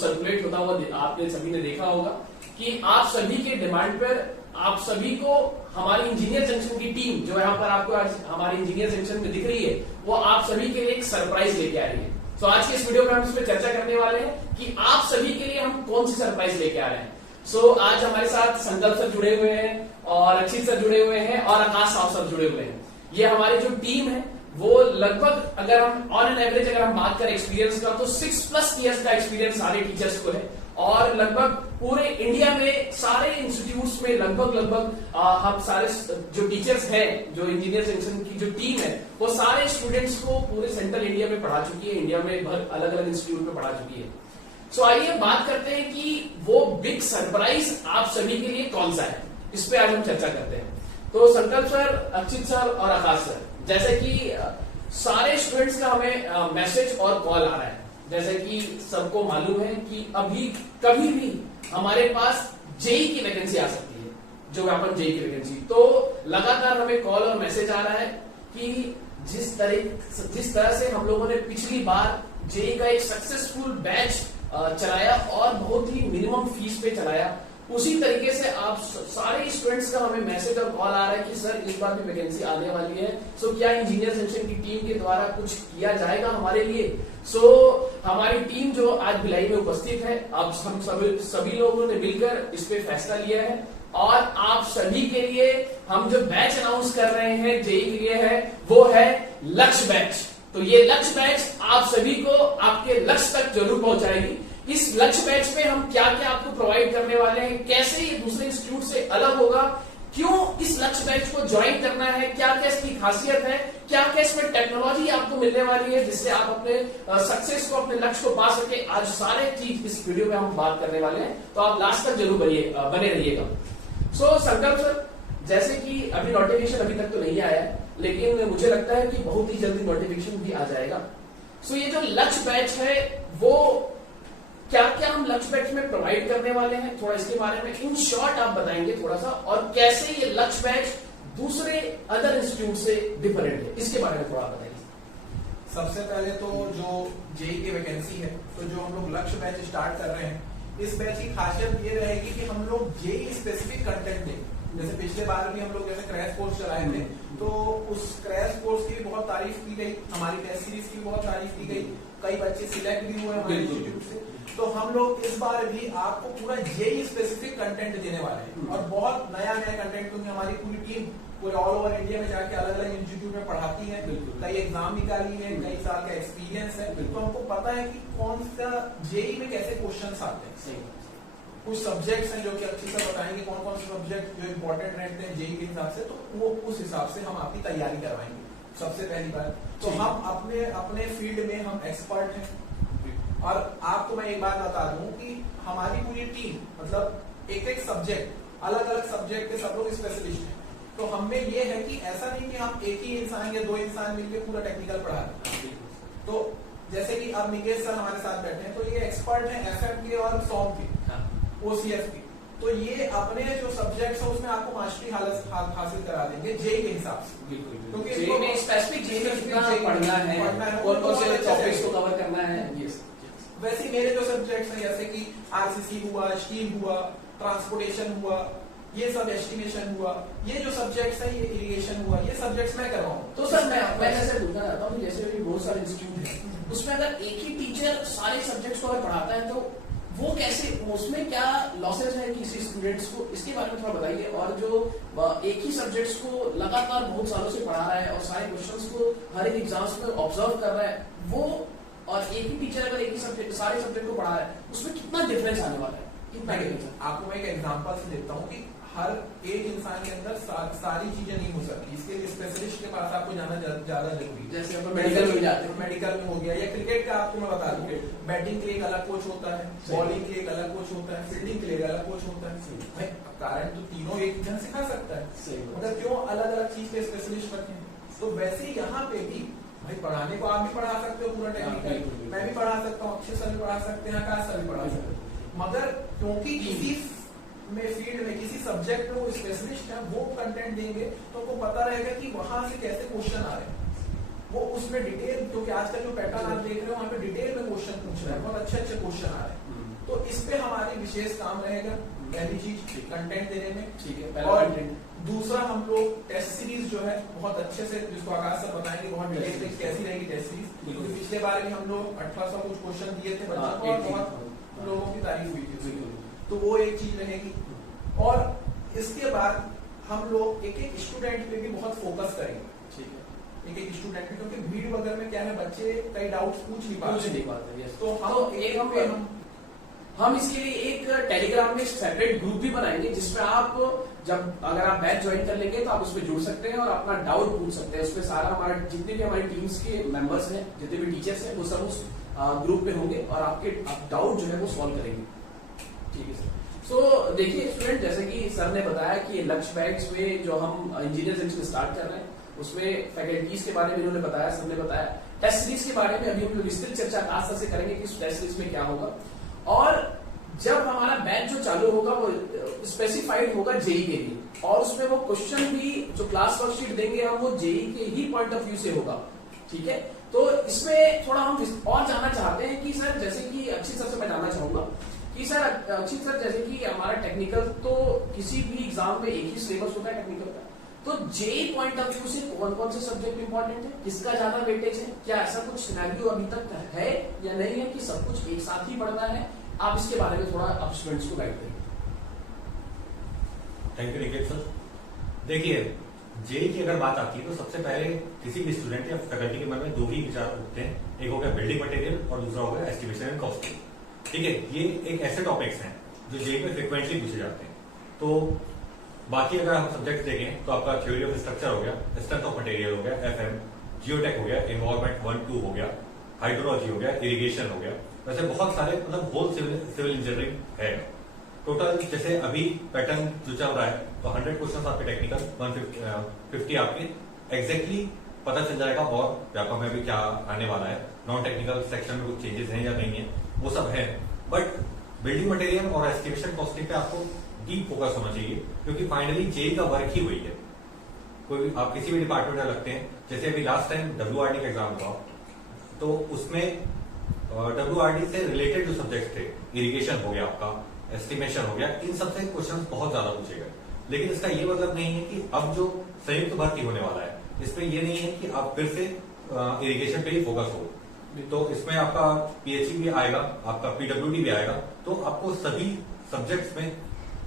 Circulate होता हुआ आपने सभी ने देखा होगा कि आप सभी के डिमांड पर आप सभी को हमारी इंजीनियर जंक्शन की टीम जो यहाँ पर आपको आज हमारी इंजीनियर जंक्शन में दिख रही है वो आप सभी के लिए एक सरप्राइज लेके आ रही है। तो आज के इस वीडियो में हम इस पर चर्चा करने वाले हैं कि आप सभी के लिए हम कौन सी सरप्राइज लेके आ रहे हैं। आज हमारे साथ संकल्प सर जुड़े हुए हैं और अक्षित सर जुड़े हुए हैं और आकाश साहब सर जुड़े हुए हैं। ये हमारी जो टीम है वो लगभग अगर हम ऑन एन एवरेज अगर हम बात करें एक्सपीरियंस का तो 6+ ईयर्स का एक्सपीरियंस सारे टीचर्स को है और लगभग पूरे इंडिया में सारे इंस्टीट्यूट्स में लगभग हम सारे जो टीचर्स हैं जो इंजीनियर जंक्शन की जो टीम है वो सारे स्टूडेंट्स को पूरे सेंट्रल इंडिया में पढ़ा चुकी है, इंडिया में अलग अलग इंस्टीट्यूट में पढ़ा चुकी है। आइए बात करते हैं कि वो बिग सरप्राइज आप सभी के लिए कौन सा है, इस पे आज हम चर्चा करते हैं। तो संकल्प सर, अक्षित सर और आकाश सर, जैसे कि सारे स्टूडेंट्स का हमें मैसेज और कॉल आ रहा है, जैसे कि सबको मालूम है कि अभी कभी भी हमारे पास जेई की वैकेंसी आ सकती है, जो व्यापक जेई की वैकेंसी। तो लगातार हमें कॉल और मैसेज आ रहा है कि जिस तरह से हम लोगों ने पिछली बार जेई का एक सक्सेसफुल बैच चलाया और बहुत ही मिनिमम फीस पे चलाया, उसी तरीके से आप सारे स्टूडेंट्स का हमें मैसेज और कॉल आ रहा है कि सर इस बार भी वैकेंसी आने वाली है, क्या इंजीनियर जंक्शन की टीम के द्वारा कुछ किया जाएगा हमारे लिए। हमारी टीम जो आज भिलाई में उपस्थित है, अब हम सभी लोगों ने मिलकर इस पे फैसला लिया है और आप सभी के लिए हम जो बैच अनाउंस कर रहे हैं जेई के लिए है वो है लक्ष्य बैच। तो ये लक्ष्य बैच आप सभी को आपके लक्ष्य तक जरूर पहुंचाएगी। इस लक्ष्य बैच पे हम क्या क्या आपको प्रोवाइड करने वाले हैं, कैसे ये दूसरे इंस्टीट्यूट से अलग होगा, क्यों इस लक्ष्य बैच को ज्वाइन करना है, क्या क्या इसकी खासियत है, क्या क्या इसमें टेक्नोलॉजी आपको मिलने वाली है जिससे आप अपने सक्सेस को, अपने लक्ष्य को पा सके, आज सारे चीज इस वीडियो में हम बात करने वाले हैं। तो आप लास्ट तक जरूर बने रहिएगा। संकल्प सर, जैसे कि अभी नोटिफिकेशन अभी तक तो नहीं आया है, लेकिन मुझे लगता है कि बहुत ही जल्दी नोटिफिकेशन भी आ जाएगा। ये जो लक्ष्य बैच है वो क्या क्या हम लक्ष्य बैच में प्रोवाइड करने वाले हैं, थोड़ा इसके बारे में इन शॉर्ट आप बताएंगे थोड़ा सा, और कैसे ये लक्ष्य बैच दूसरे अदर इंस्टीट्यूट से डिफरेंट है, इसके बारे में थोड़ा बताइए। सबसे पहले तो जो जेई की वैकेंसी है, तो जो हम लोग लक्ष्य बैच स्टार्ट कर रहे हैं, इस बैच की खासियत ये रहेगी कि हम लोग जेई स्पेसिफिक कंटेंट देंगे। जैसे पिछले बार भी हम लोग जैसे क्रैश कोर्स चलाए थे, तो उस क्रैश कोर्स की बहुत तारीफ की गई, हमारी टेस्ट सीरीज की बहुत तारीफ की गई, कई बच्चे सिलेक्ट भी हुए हमारे इंस्टीट्यूट से। तो हम लोग इस बार भी आपको पूरा जेई स्पेसिफिक कंटेंट देने वाले हैं और बहुत नया कंटेंट, क्योंकि हमारी पूरी टीम पूरे ऑल ओवर इंडिया में जाके अलग अलग इंस्टीट्यूट में पढ़ाती है, कई एग्जाम निकाली है, कई साल का एक्सपीरियंस है, तो हमको पता है कि कौन सा जेई में कैसे क्वेश्चन आते हैं। कुछ सब्जेक्ट्स हैं जो कि अच्छे से बताएंगे कौन कौन से सब्जेक्ट जो इम्पोर्टेंट रहते हैं जेई के हिसाब से, तो वो उस हिसाब से हम आपकी तैयारी करवाएंगे। सबसे पहली बात तो हम अपने फील्ड में हम एक्सपर्ट हैं। और आपको मैं एक बात बता दूं कि हमारी पूरी टीम मतलब एक सब्जेक्ट, अलग अलग सब्जेक्ट के सब लोग स्पेशलिस्ट हैं। तो हमें ये है कि ऐसा नहीं कि हम एक ही इंसान या दो इंसान मिलकर पूरा टेक्निकल पढ़ा रहे हैं। तो जैसे कि अब निकेश सर हमारे साथ बैठे हैं, तो ये एक्सपर्ट हैं एफएम के और सॉम के, ओसीएफ की। तो ये अपने जो सब्जेक्ट्स है उसमें आपको मास्टरी हासिल करा देंगे जेई के हिसाब से, क्योंकि जेई में स्पेसिफिक जेई में कितना पढ़ना है, कौन कौन से टॉपिक्स को कवर करना है। वैसे मेरे जो सब्जेक्ट्स हैं जैसे कि आरसीसी हुआ, स्टील हुआ, ट्रांसपोर्टेशन हुआ, ये सब एस्टिमेशन हुआ, ये जो सब्जेक्ट्स है, ये इरिगेशन हुआ, ये सब्जेक्ट्स मैं कर रहा हूँ। तो सर मैं जैसे पूछना चाहता हूँ, जैसे भी बहुत सारे इंस्टीट्यूट है उसमें अगर एक ही टीचर सारे सब्जेक्ट्स को अगर पढ़ाता है तो वो कैसे, उसमें क्या लॉसेस है किसी स्टूडेंट्स को, इसके बारे में थोड़ा बताइए। और जो एक ही सब्जेक्ट्स को लगातार बहुत सालों से पढ़ा रहा है और सारे क्वेश्चंस को हर एक एग्जाम्स में ऑब्जर्व कर रहा है वो, और एक ही टीचर अगर एक ही सब्जेक्ट सारे सब्जेक्ट को पढ़ा रहा है, उसमें कितना डिफरेंस आने वाला है, कितना डिफरेंस? आपको मैं एक एग्जांपल से देता हूँ कि हर एक इंसान के अंदर सारी चीजें नहीं हो सकती, इसके लिए स्पेशलिस्ट के पास आपको जाना ज्यादा जरूरी है। जैसे अपन मेडिकल में जाते हैं, मेडिकल में हो गया, या क्रिकेट का आपको मैं बता दूं, बैटिंग के लिए एक अलग कोच होता है, बॉलिंग के लिए एक अलग कोच होता है, फील्डिंग के लिए एक अलग कोच होता है। भाई कारण तो तीनों एक जन सिखा सकता है, मतलब क्यों अलग अलग चीज के स्पेशलिस्ट रखे हैं। तो वैसे ही यहाँ पे भी भाई पढ़ाने को आप भी पढ़ा सकते हो पूरा टेक्निकल, मैं भी पढ़ा सकता हूँ, अच्छे सर भी पढ़ा सकते हैं, आकाश सर भी पढ़ा सकते हैं, मगर क्योंकि किसी में फील्ड में किसी सब्जेक्ट में वो स्पेशलिस्ट है, वो कंटेंट देंगे तो आपको पता रहेगा कि वहां से कैसे क्वेश्चन आ रहे हैं। वो उसमें डिटेल, क्योंकि आजकल जो पैटर्न आप देख रहे हो वहां पे डिटेल में क्वेश्चन पूछ रहे हैं, बहुत अच्छे अच्छे क्वेश्चन आ रहे हैं। तो इस पे हमारी विशेष काम रहेगा। पहली चीज कंटेंट देने में, ठीक है, और पहला कंटेंट। दूसरा हम लोग टेस्ट सीरीज जो है बहुत अच्छे से, जिसको आकाश सर बताएंगे बहुत डिटेल में कैसी रहेगी टेस्ट सीरीज, क्योंकि पिछले बार भी हम लोग 1800 कुछ क्वेश्चन दिए थे बच्चों को और बहुत लोगों की तारीफ हुई थी, तो वो एक चीज रहेगी। और इसके बाद हम लोग एक एक स्टूडेंट पे भी बहुत फोकस करेंगे, ठीक है, एक एक स्टूडेंट पे, क्योंकि भीड़ वगैरह में क्या है बच्चे कई डाउट्स पूछ नहीं पाते, yes। तो हम इसके लिए एक टेलीग्राम में सेपरेट ग्रुप भी बनाएंगे, जिसमें आप जब अगर आप बैच ज्वाइन कर लेंगे तो आप उसमें जुड़ सकते हैं और अपना डाउट पूछ सकते हैं। उसमें सारा हमारा जितने भी हमारी टीम्स के मेंबर्स हैं, जितने भी टीचर्स हैं, वो सब उस ग्रुप पे होंगे और आपके डाउट जो है वो सॉल्व करेंगे, ठीक है सर। सो देखिए स्टूडेंट, जैसे कि सर ने बताया कि लक्ष्य बैच में जो हम इंजीनियर सेक्शन स्टार्ट कर रहे हैं, उसमें फैकल्टीज के बारे में इन्होंने बताया, सर ने बताया। टेस्ट सीरीज के बारे में अभी हम लोग विस्तृत चर्चा आकाश सर से करेंगे कि टेस्ट सीरीज में क्या होगा, और जब हमारा बैच जो चालू होगा वो स्पेसिफाइड होगा जेई के लिए, और उसमें वो क्वेश्चन भी जो क्लास वर्कशीट देंगे हम, वो जेई के ही पॉइंट ऑफ व्यू से होगा, ठीक है। तो इसमें थोड़ा हम और जानना चाहते हैं कि सर, जैसे कि अक्षित सर से मैं जानना चाहूंगा कि सर, अक्षित सर, जैसे कि हमारा टेक्निकल तो किसी भी एग्जाम में एक ही सिलेबस होता है टेक्निकल का, तो जेई पॉइंट ऑफ व्यू से कौन कौन से सब्जेक्ट इंपॉर्टेंट है, किसका ज्यादा वेटेज है, क्या ऐसा कुछ सिनेरियो अभी तक है या नहीं है कि सब कुछ एक साथ ही पढ़ना है? आप इसके बारे में थोड़ा आप स्टूडेंट्स को गाइड करेंगे। Thank you Niket sir. देखिए, जेई की अगर बात आती है तो सबसे पहले किसी भी स्टूडेंट या फैकल्टी के मन में दो ही विचार उठते हैं, एक हो गया बिल्डिंग मटेरियल और दूसरा हो गया एस्टिमेशन एंड कॉस्टिंग, ठीक है। ये एक ऐसे टॉपिक्स हैं जो जेई में फ्रिक्वेंटली पूछे जाते हैं। तो बाकी अगर हम सब्जेक्ट देखें तो आपका थ्योरी ऑफ स्ट्रक्चर हो गया, स्ट्रेंथ ऑफ मटेरियल हो गया, एफएम, जियोटेक हो गया, एनवायरमेंट 1-2 हो गया, हाइड्रोलॉजी हो गया, इरिगेशन हो गया, वैसे बहुत सारे मतलब होल सिविल इंजीनियरिंग है। टोटल जैसे अभी पैटर्न जो चल रहा है तो 100 क्वेश्चन आपके टेक्निकल, 150 आपके एग्जैक्टली पता चल जाएगा, और व्यापक में भी क्या आने वाला है, नॉन टेक्निकल सेक्शन में कुछ चेंजेस हैं या नहीं है, वो सब है। बट बिल्डिंग मटेरियल और एस्टिमेशन कॉस्टिंग पे आपको डीप फोकस होना चाहिए, क्योंकि फाइनली जेई का वर्क ही वही है। कोई भी आप किसी भी डिपार्टमेंट में लगते हैं, जैसे अभी लास्ट टाइम WRD का एग्जाम हुआ तो उसमें WRD से रिलेटेड जो सब्जेक्ट थे, इरिगेशन हो गया आपका, एस्टिमेशन हो गया, इन सबसे क्वेश्चन बहुत ज्यादा पूछे गए। लेकिन इसका ये मतलब नहीं है कि अब जो संयुक्त भर्ती होने वाला है इसमें ये नहीं है कि आप फिर से इरिगेशन पे ही फोकस हो, तो इसमें आपका PHE भी आएगा, आपका PWD भी आएगा, तो आपको सभी सब्जेक्ट्स में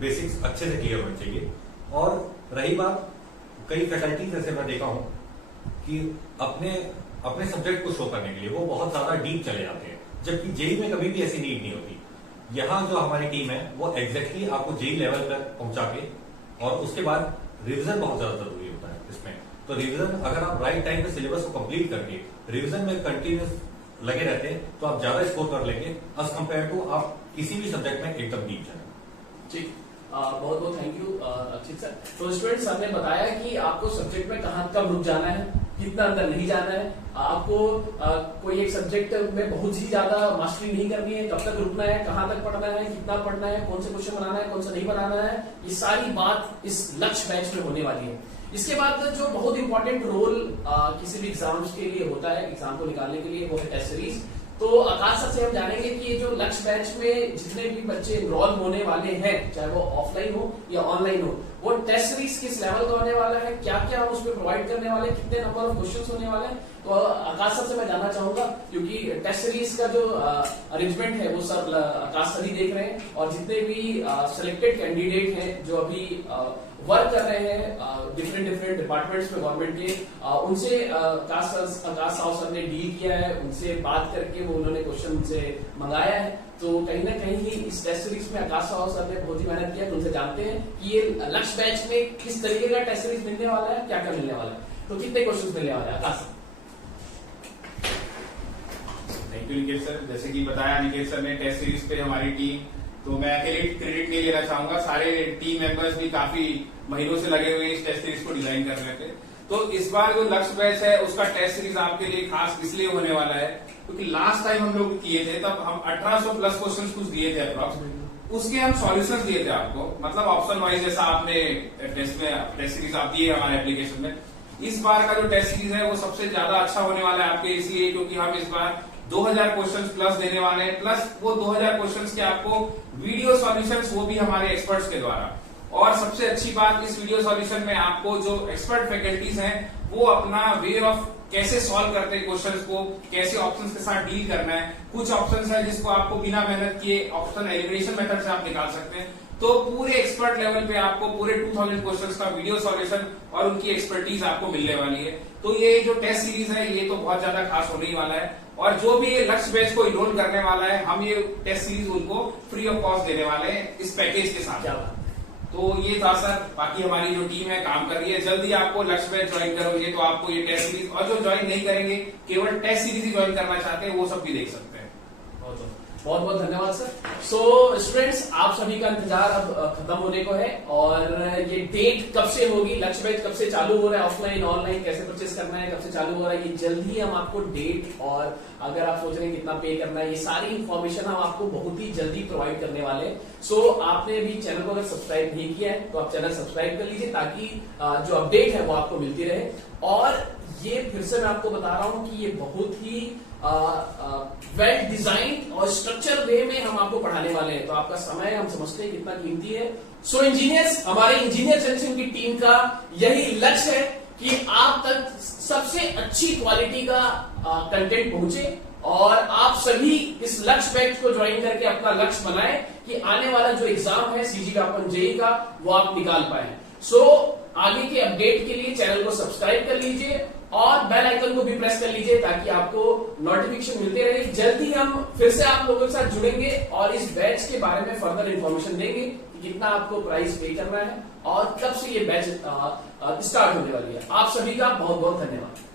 बेसिक्स अच्छे से क्लियर होने चाहिए। और रही बात, कई फैकल्टीज ऐसे मैं देखा हूं कि अपने सब्जेक्ट को शो करने के लिए वो बहुत ज्यादा डीप चले जाते हैं, जबकि जेई में कभी भी ऐसी नीड नहीं होती। यहाँ जो हमारी टीम है वो एग्जैक्टली आपको जेई लेवल पर पहुंचा के, और उसके बाद रिवीजन बहुत ज्यादा जरूरी होता है इसमें। तो रिवीजन अगर आप राइट टाइम पे सिलेबस को कंप्लीट करके रिवीजन में कंटिन्यूस लगे रहते हैं तो आप ज्यादा स्कोर कर लेंगे एज कम्पेयर टू आप किसी भी सब्जेक्ट में एकदम डीप जाए। ठीक, बहुत बहुत थैंक यू अक्षित सर। तो स्टूडेंट्स, हमने बताया कि आपको सब्जेक्ट में कहाँ कब रुक जाना है, कितना अंदर नहीं जाना है, आपको कोई एक सब्जेक्ट में बहुत ही ज्यादा मास्टरी नहीं करनी है, कब तक रुकना है, कहाँ तक पढ़ना है, कितना पढ़ना है, कौन से क्वेश्चन बनाना है, कौन सा नहीं बनाना है, ये सारी बात इस लक्ष्य बैच में होने वाली है। इसके बाद जो बहुत इंपॉर्टेंट रोल किसी भी एग्जाम्स के लिए होता है, एग्जाम को निकालने के लिए, वो है टेस्ट सीरीज। तो आकाश सर से हम जानेंगे कि ये जो लक्ष्य बैच में जितने भी बच्चे इनरोल होने वाले हैं, चाहे वो ऑफलाइन हो या ऑनलाइन हो, वो टेस्ट सीरीज किस लेवल का होने वाला है, क्या क्या हम उसमें प्रोवाइड करने वाले, कितने नंबर ऑफ क्वेश्चंस होने वाले हैं, तो आकाश सर से मैं जानना चाहूंगा, क्योंकि टेस्ट सीरीज का जो अरेंजमेंट है वो सर आकाश सर ही देख रहे हैं, और जितने भी सिलेक्टेड कैंडिडेट हैं जो अभी वर्क कर रहे हैं डिफरेंट डिपार्टमेंट्स में गवर्नमेंट के, उनसे आकाश साहब सर ने डील किया है, उनसे बात करके वो उन्होंने क्वेश्चन उनसे मंगाया है। तो कहीं ना कहीं इस टेस्ट सीरीज में आकाश साहब सर ने बहुत ही मेहनत किया, तो उनसे जानते हैं कि ये लक्ष्य बैच में किस तरीके का टेस्ट सीरीज मिलने वाला है, क्या क्या मिलने वाला है, तो कितने क्वेश्चन मिलने वाले हैं Aakash? Thank you Niket sir. जैसे कि बताया निकेत सर ने, टेस्ट सीरीज पे हमारी टीम, तो मैं अकेले क्रेडिट नहीं लेना चाहूंगा, सारे टीम मेंबर्स भी काफी महीनों से लगे हुए इस टेस्ट सीरीज को डिजाइन कर रहे थे। तो इस बार जो लक्ष्य बैच है उसका टेस्ट सीरीज आपके लिए खास इसलिए होने वाला है क्योंकि लास्ट टाइम हम लोग किए थे तब हम 1800 प्लस क्वेश्चन कुछ दिए थे अप्रॉक्स, उसके हम सॉल्यूशंस दिए थे आपको, मतलब ऑप्शन वाइज जैसा आपने टेस्ट सीरीज आप दिए हमारे एप्लीकेशन में। इस बार का जो टेस्ट सीरीज है वो सबसे ज्यादा अच्छा होने वाला है आपके, इसलिए क्योंकि हम इस बार 2000 क्वेश्चंस प्लस देने वाले हैं, प्लस वो 2000 क्वेश्चंस के आपको वीडियो सॉल्यूशंस वो भी हमारे एक्सपर्ट्स के द्वारा। और सबसे अच्छी बात, इस वीडियो सॉल्यूशन में आपको जो एक्सपर्ट फैकल्टीज हैं वो अपना वे ऑफ कैसे सॉल्व करते हैं क्वेश्चंस को, कैसे ऑप्शंस के साथ डील करना है। कुछ ऑप्शंस है जिसको आपको बिना मेहनत किए ऑप्शन एलिमिनेशन मेथड से आप निकाल सकते हैं। तो पूरे एक्सपर्ट लेवल पे आपको पूरे 2000 क्वेश्चंस का वीडियो सॉल्यूशन और उनकी एक्सपर्टीज आपको मिलने वाली है। तो ये जो टेस्ट सीरीज है ये तो बहुत ज्यादा खास होने ही वाला है। और जो भी ये लक्ष्य बैच को इनरोल करने वाला है, हम ये टेस्ट सीरीज उनको फ्री ऑफ कॉस्ट देने वाले हैं इस पैकेज के साथ। क्या बात है। तो ये था सर, बाकी हमारी जो टीम है काम कर रही है। जल्दी आपको लक्ष्य बैच ज्वाइन करोगे तो आपको ये टेस्ट सीरीज, और जो ज्वाइन नहीं करेंगे केवल टेस्ट सीरीज ही ज्वाइन करना चाहते हैं, वो सब भी देख सकते हैं। बहुत बहुत धन्यवाद सर। सो स्टूडेंट्स, आप सभी का इंतजार अब खत्म होने को है, और ये डेट कब से होगी, लक्ष्य बैच कब से चालू हो रहा है, ऑफलाइन ऑनलाइन कैसे परचेस करना है, कब से चालू हो रहा है, ये जल्द ही हम आपको डेट, और अगर आप सोच रहे हैं कितना पे करना है, ये सारी इंफॉर्मेशन हम आपको बहुत ही जल्दी प्रोवाइड करने वाले हैं। सो आपने अभी चैनल को अगर सब्सक्राइब नहीं किया है तो आप चैनल सब्सक्राइब कर लीजिए, ताकि जो अपडेट है वो आपको मिलती रहे। और ये फिर से मैं आपको बता रहा हूं कि ये बहुत ही वेल डिजाइन और स्ट्रक्चर वे में हम आपको पढ़ाने वाले हैं। तो आपका समय हम समझते हैं कितना कीमती है। सो इंजीनियर्स, हमारे इंजीनियर जंक्शन की टीम का यही लक्ष्य है कि आप तक सबसे अच्छी क्वालिटी का कंटेंट पहुंचे, और आप सभी इस लक्ष्य बैच को ज्वाइन करके अपना लक्ष्य बनाएं कि आने वाला जो एग्जाम है सीजी का, अपन जेई का, वो आप निकाल पाए। सो आगे के अपडेट के लिए चैनल को सब्सक्राइब कर लीजिए और बेल आइकन को भी प्रेस कर लीजिए, ताकि आपको नोटिफिकेशन मिलते रहे। जल्दी हम फिर से आप लोगों के साथ जुड़ेंगे और इस बैच के बारे में फर्दर इंफॉर्मेशन देंगे कि कितना आपको प्राइस पे करना है और कब से ये बैच स्टार्ट होने वाली है। आप सभी का बहुत बहुत धन्यवाद।